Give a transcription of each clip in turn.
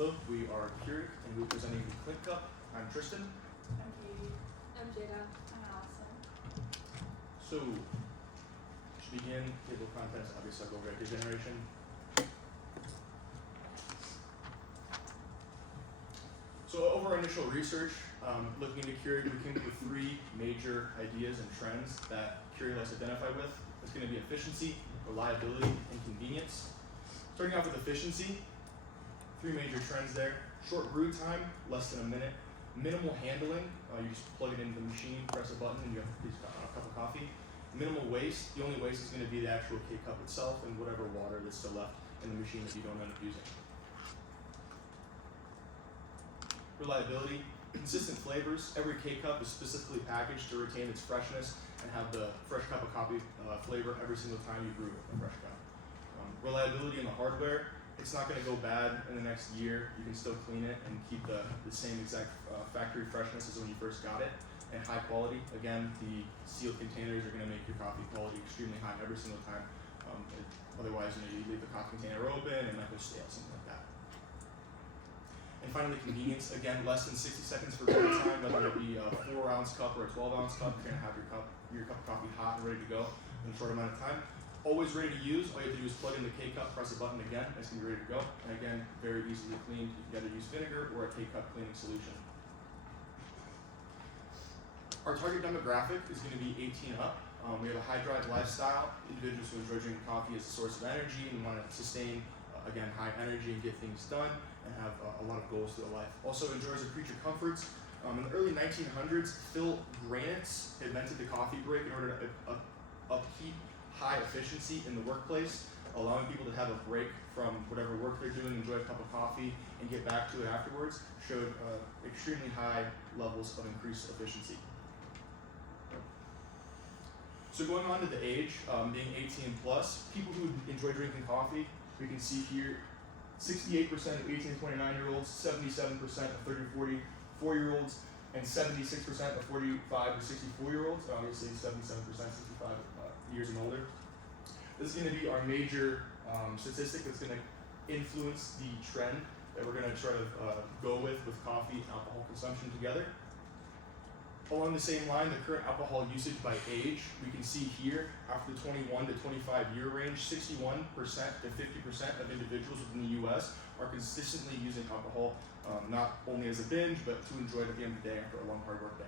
Hello, we are Keurig, and we're presenting the Clint Cup. I'm Tristan. I'm Katie. I'm Jada. I'm Allison. So, to begin, table of contents, obviously I'll go right to generation. So over our initial research, looking into Keurig, we came up with three major ideas and trends that Keurig likes to identify with. It's going to be efficiency, reliability, and convenience. Starting off with efficiency, three major trends there. Short brew time, less than a minute. Minimal handling, you just plug it into the machine, press a button, and you have a cup of coffee. Minimal waste, the only waste is going to be the actual K-Cup itself and whatever water that's still left in the machine that you don't end up using. Reliability, consistent flavors. Every K-Cup is specifically packaged to retain its freshness and have the fresh cup of coffee flavor every single time you brew a fresh cup. Reliability in the hardware, it's not going to go bad in the next year. You can still clean it and keep the same exact factory freshness as when you first got it. And high quality, again, the sealed containers are going to make your coffee quality extremely high every single time. Otherwise, you leave the coffee container open and it might go stale, something like that. And finally, convenience, again, less than 60 seconds for brew time, whether it be a 4-ounce cup or a 12-ounce cup, you're going to have your cup of coffee hot and ready to go in a short amount of time. Always ready to use. All you have to do is plug in the K-Cup, press a button again, and it's going to be ready to go. And again, very easily cleaned. You can either use vinegar or a K-Cup cleaning solution. Our target demographic is going to be 18 up. We have a high drive lifestyle, individuals who enjoy drinking coffee as a source of energy and want to sustain, again, high energy and get things done and have a lot of goals through their life. Also enjoys the creature comforts. In the early 1900s, Phil Granitz invented the coffee break in order to upkeep high efficiency in the workplace, allowing people to have a break from whatever work they're doing, enjoy a cup of coffee, and get back to it afterwards, showed extremely high levels of increased efficiency. So going on to the age, being 18 plus, people who enjoy drinking coffee, we can see here 68% of 18 to 29-year-olds, 77% of 30 to 44-year-olds, and 76% of 45 to 64-year-olds, obviously 77%, 65 years and older. This is going to be our major statistic that's going to influence the trend that we're going to try to go with coffee and alcohol consumption together. Along the same line, the current alcohol usage by age, we can see here, after the 21 to 25 year range, 61% to 50% of individuals within the US are consistently using alcohol, not only as a binge, but to enjoy it at the end of the day after a long, hard work day.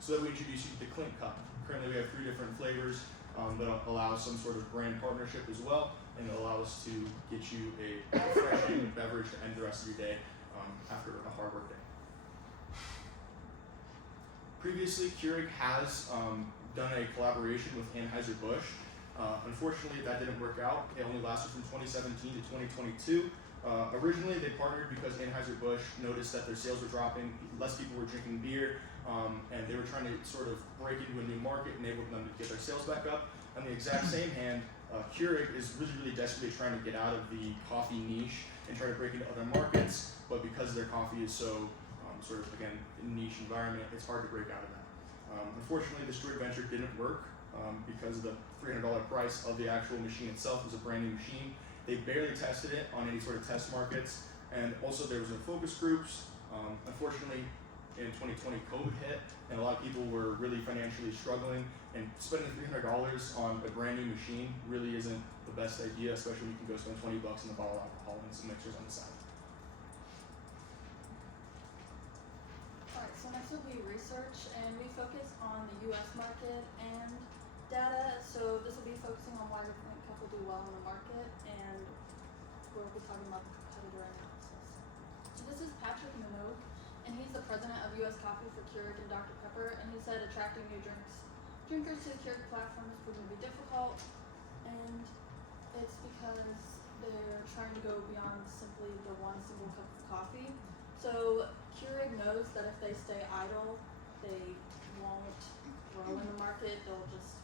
So then we introduce you to the Clint Cup. Currently we have 3 different flavors that allow some sort of brand partnership as well, and it allows us to get you a refreshing beverage to end the rest of your day after a hard work day. Previously, Keurig has done a collaboration with Anheuser-Busch. Unfortunately, that didn't work out. It only lasted from 2017 to 2022. Originally, they partnered because Anheuser-Busch noticed that their sales were dropping, less people were drinking beer, and they were trying to sort of break into a new market, enable them to get their sales back up. On the exact same hand, Keurig is really desperately trying to get out of the coffee niche and try to break into other markets, but because their coffee is so sort of, again, niche environment, it's hard to break out of that. Unfortunately, this joint venture didn't work because the $300 price of the actual machine itself was a brand new machine. They barely tested it on any sort of test markets, and also there was no focus groups. Unfortunately, in 2020, COVID hit, and a lot of people were really financially struggling, and spending $300 on a brand new machine really isn't the best idea, especially when you can go spend $20 on a bottle of alcohol and some mixers on the side. Alright, so next will be research, and we focus on the US market and data. So this will be focusing on why the Clint Cup will do well in the market, and we'll be talking about the competitor analysis. So this is Patrick Minogue, and he's the president of US Coffee for Keurig and Dr. Pepper, and he said attracting new drinkers to the Keurig platform is proving to be difficult, and it's because they're trying to go beyond simply the one single cup of coffee. So Keurig knows that if they stay idle, they won't grow in the market, they'll just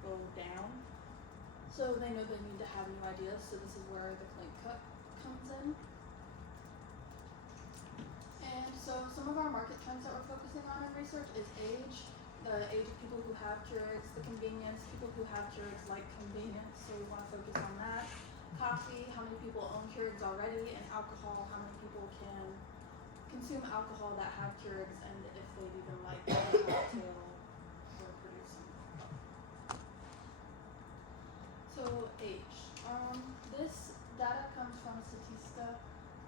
go down. So they know they need to have new ideas, so this is where the Clint Cup comes in. And so some of our market trends that we're focusing on in research is age, the age of people who have Keurigs, the convenience, people who have Keurigs like convenience, so we want to focus on that. coffee, how many people own Keurigs already, and alcohol, how many people can consume alcohol that have Keurigs, and if they'd even like a cocktail we're producing. So age. This data comes from Statista,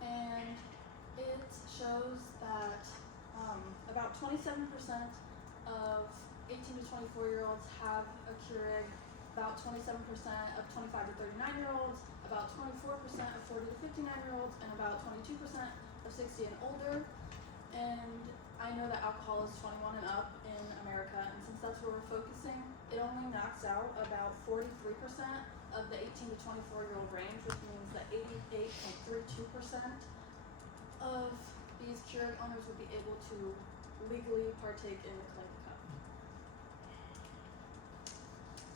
and it shows that about 27% of 18 to 24-year-olds have a Keurig, about 27% of 25 to 39-year-olds, about 24% of 40 to 59-year-olds, and about 22% of 60 and older. And I know that alcohol is 21 and up in America, and since that's where we're focusing, it only knocks out about 43% of the 18 to 24-year-old range, which means that 88.32% of these Keurig owners would be able to legally partake in the Clink Cup.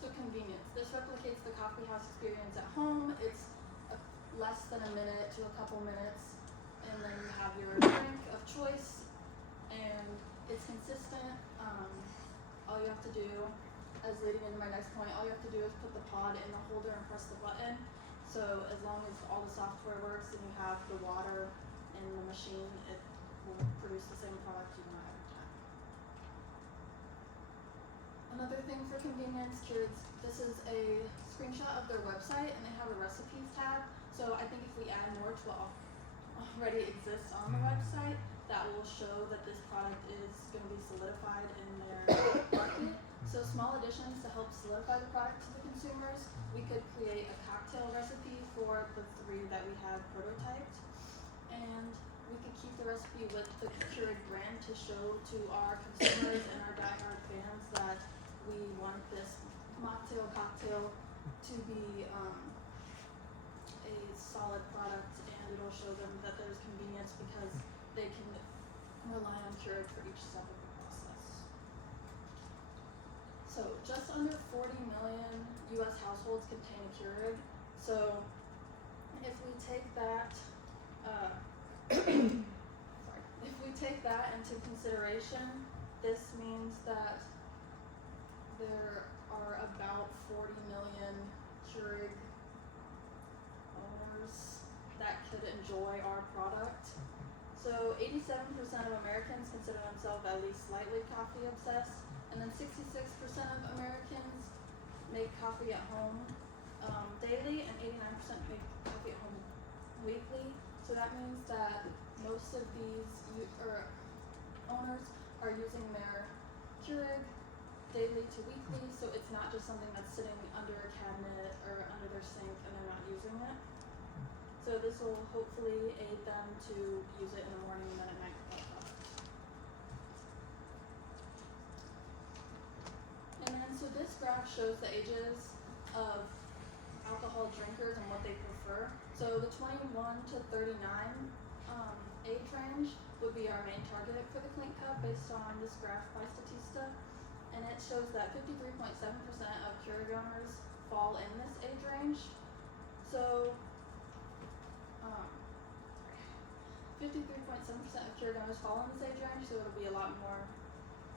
So convenience. This replicates the coffee house experience at home. It's less than a minute to a couple minutes, and then you have your drink of choice, and it's consistent. All you have to do, as leading into my next point, all you have to do is put the pod in the holder and press the button. So as long as all the software works and you have the water in the machine, it will produce the same product you want every time. Another thing for convenience, Keurigs, this is a screenshot of their website, and they have a recipes tab. So I think if we add more to what already exists on the website, that will show that this product is going to be solidified in their market. So small additions to help solidify the product to the consumers. We could create a cocktail recipe for the 3 that we have prototyped, and we could keep the recipe with the Keurig brand to show to our consumers and our diehard fans that we want this mocktail cocktail to be a solid product, and it'll show them that there's convenience because they can rely on Keurig for each step of the process. So just under 40 million US households contain a Keurig. So if we take that, if we take that into consideration, this means that there are about 40 million Keurig owners that could enjoy our product. So 87% of Americans consider themselves at least slightly coffee obsessed, and then 66% of Americans make coffee at home daily, and 89% make coffee at home weekly. So that means that most of these owners are using their Keurig daily to weekly, so it's not just something that's sitting under a cabinet or under their sink and they're not using it. So this will hopefully aid them to use it in the morning and then at night without product. And then so this graph shows the ages of alcohol drinkers and what they prefer. So the 21 to 39 age range would be our main target for the Clink Cup based on this graph by Statista. And it shows that 53.7% of Keurig owners fall in this age range. So 53.7% of Keurig owners fall in this age range, so it'll be a lot more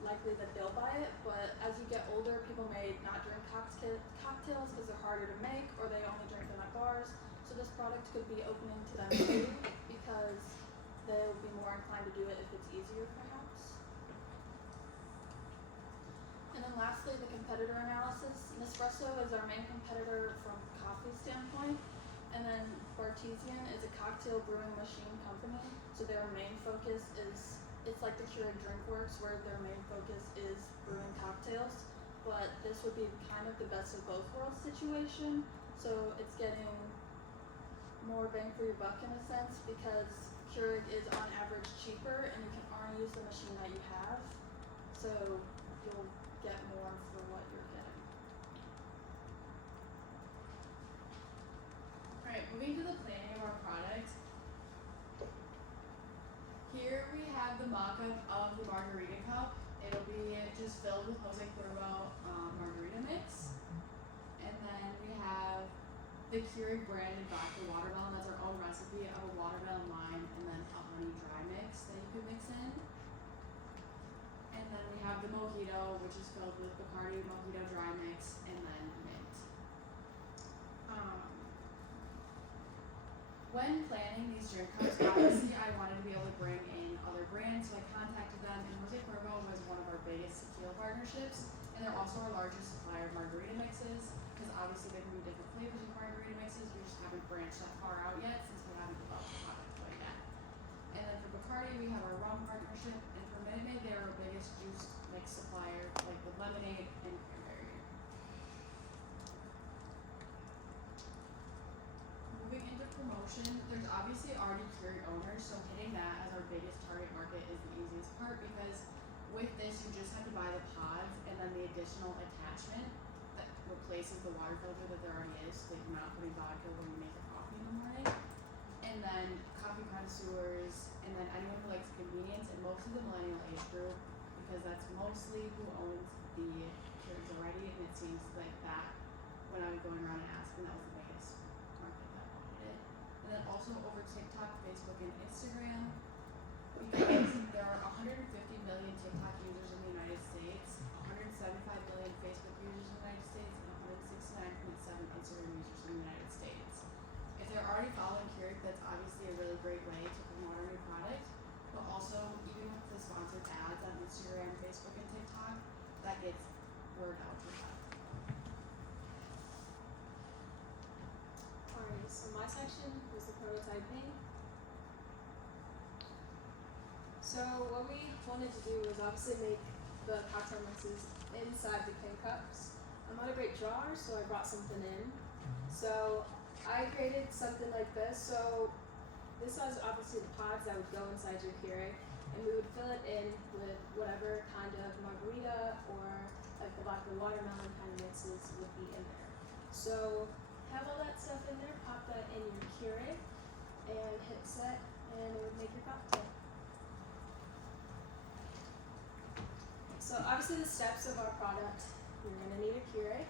likely that they'll buy it. But as you get older, people may not drink cocktails because they're harder to make, or they only drink them at bars. So this product could be opening to them too, because they'll be more inclined to do it if it's easier, perhaps. And then lastly, the competitor analysis. Nespresso is our main competitor from a coffee standpoint. And then Bartesian is a cocktail brewing machine company. So their main focus is, it's like the Keurig DrinkWorks, where their main focus is brewing cocktails. But this would be kind of the best of both worlds situation. So it's getting more bang for your buck in a sense, because Keurig is on average cheaper and you can only use the machine that you have. So you'll get more for what you're getting. Alright, moving to the planning of our product. Here we have the mock-up of the margarita cup. It'll be just filled with Jose Cuervo margarita mix. And then we have the Keurig branded vodka watermelon. That's our own recipe of a watermelon lime and then a honey dry mix that you can mix in. And then we have the mojito, which is filled with Bacardi mojito dry mix and then mint. when planning these drink cups, obviously I wanted to be able to bring in other brands, so I contacted them, and Jose Cuervo was one of our biggest tequila partnerships, and they're also our largest supplier of margarita mixes, because obviously there can be different flavors of margarita mixes, we just haven't branched that far out yet, since we haven't developed the product quite yet. And then for Bacardi, we have our rum partnership, and for Minute Maid, they're our biggest juice mix supplier, like with lemonade and cranberry. Moving into promotion, there's obviously already Keurig owners, so hitting that as our biggest target market is the easiest part, because with this you just have to buy the pods and then the additional attachment that replaces the water filter that there already is, so that you're not putting vodka when you make your coffee in the morning. And then coffee connoisseurs, and then anyone who likes convenience, and most of the millennial age group, because that's mostly who owns the Keurigs already, and it seems like that when I was going around and asking, that was the biggest market that wanted it. And then also over TikTok, Facebook, and Instagram, because there are 150 million TikTok users in the United States, 175 million Facebook users in the United States, and 169.7 Instagram users in the United States. If they're already following Keurig, that's obviously a really great way to promote our new product, but also even with the sponsored ads on Instagram, Facebook, and TikTok, that gets word out to them. Alright, so my section was the prototyping. So what we wanted to do was obviously make the cocktail mixes inside the King cups. I'm not a great drawer, so I brought something in. So I created something like this. So this was obviously the pods that would go inside your Keurig, and we would fill it in with whatever kind of margarita or like the vodka watermelon kind of mixes would be in there. So have all that stuff in there, pop that in your Keurig, and hit set, and it would make your cocktail. So obviously the steps of our product, you're gonna need a Keurig.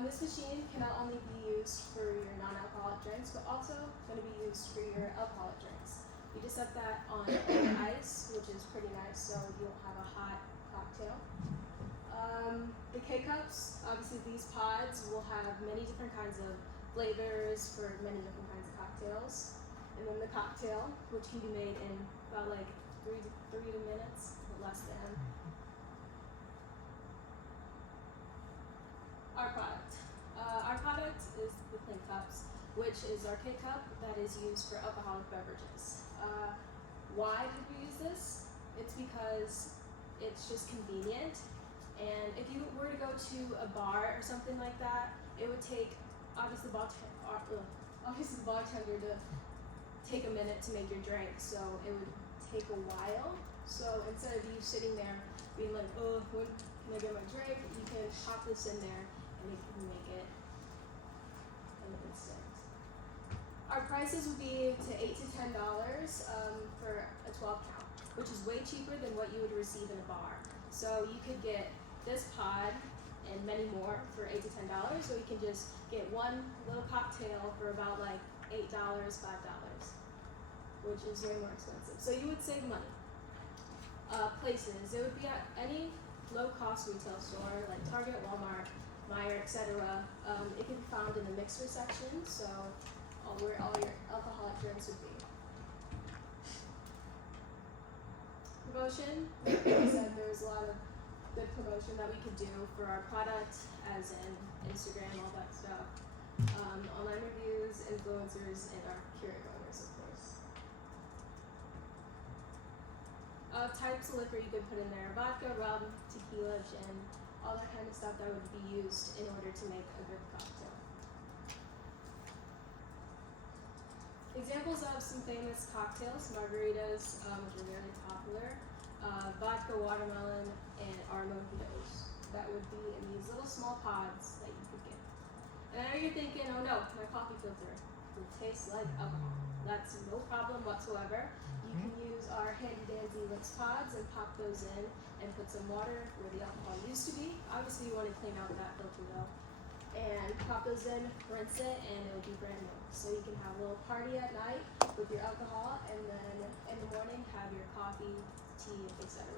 This machine can not only be used for your non-alcoholic drinks, but also gonna be used for your alcoholic drinks. You just set that on ice, which is pretty nice, so you won't have a hot cocktail. The K-Cups, obviously these pods will have many different kinds of flavors for many different kinds of cocktails. And then the cocktail, which can be made in about like 3 minutes, or less than. Our product is the Clean Cups, which is our K-Cup that is used for alcoholic beverages. Why did we use this? It's because it's just convenient. And if you were to go to a bar or something like that, it would take obviously the bartender to take a minute to make your drink, so it would take a while. So instead of you sitting there being like, oh, when can I get my drink, you can pop this in there and you can make it in an instant. Our prices would be to $8 to $10 for a 12 count, which is way cheaper than what you would receive in a bar. So you could get this pod and many more for $8 to $10, or you can just get one little cocktail for about like $8, $5, which is way more expensive. So you would save money. Places, it would be at any low-cost retail store like Target, Walmart, Meijer, etc. It can be found in the mixer section, so where all your alcoholic drinks would be. Promotion, like I said, there's a lot of good promotion that we could do for our product, as in Instagram, all that stuff. Online reviews, influencers, and our Keurig owners, of course. Types of liquor you could put in there: vodka, rum, tequila, gin, all that kind of stuff that would be used in order to make a good cocktail. Examples of some famous cocktails: margaritas, which are very popular, vodka, watermelon, and our mojitos. That would be in these little small pods that you could get. And I know you're thinking, oh no, my coffee filter will taste like alcohol. That's no problem whatsoever. You can use our handy dandy Lix pods and pop those in and put some water where the alcohol used to be. Obviously you want to clean out that filter though. And pop those in, rinse it, and it'll be brand new. So you can have a little party at night with your alcohol, and then in the morning have your coffee, tea, etc.